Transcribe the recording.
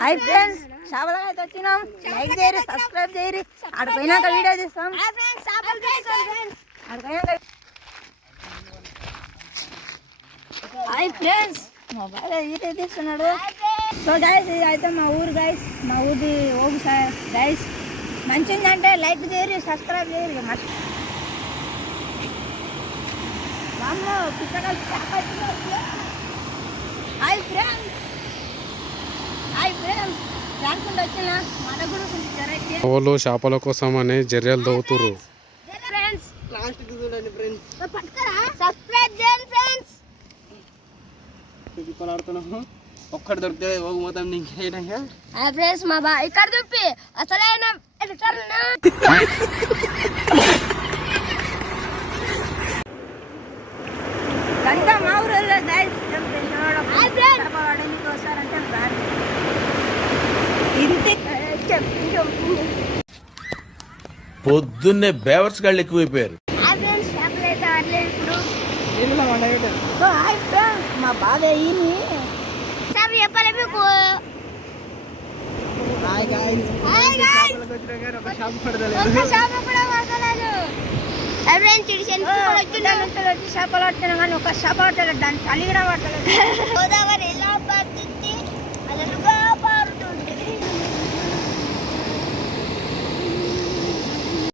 Hi friends, చేపలకి అయితే వచ్చినాం. లైక్ చేయరు, సబ్స్క్రైబ్ చేయరు. అడిపోయినాక వీడియో తీస్తాం. హాయ్ ఫ్రెండ్స్, మొబైల్ వీడియో తీస్తున్నాడు. సో గైస్, ఇది అయితే మా ఊరు గైస్, మా ఊరి ఓగు గైస్. మంచిదంటే లైక్ చేయరు, సబ్స్క్రైబ్ చేయరు. హాయ్ ఫ్రెండ్స్, హాయ్ ఫ్రెండ్స్, రాకుండా వచ్చిన మన గురించి వాళ్ళు చేపల కోసం అని జర్యలు దవ్వుతురు. ఒక్కటి దొరికితే మొత్తం ఫ్రెండ్స్ మా బా ఇక్కడ చూపి అసలైన అంతా మా ఊళ్ళో వస్తారంటే పొద్దున్నే బేవర్స్ గాళ్ళు ఎక్కువైపోయారు. మా బాధ అయ్యి చెప్పలే మీకు. చేపలు పడుతున్నాం కానీ ఒక చేప పట్టలేదు, దాన్ని తల్లి కూడా పట్టలేదు. గోదావరి ఎలా పడుతుంది?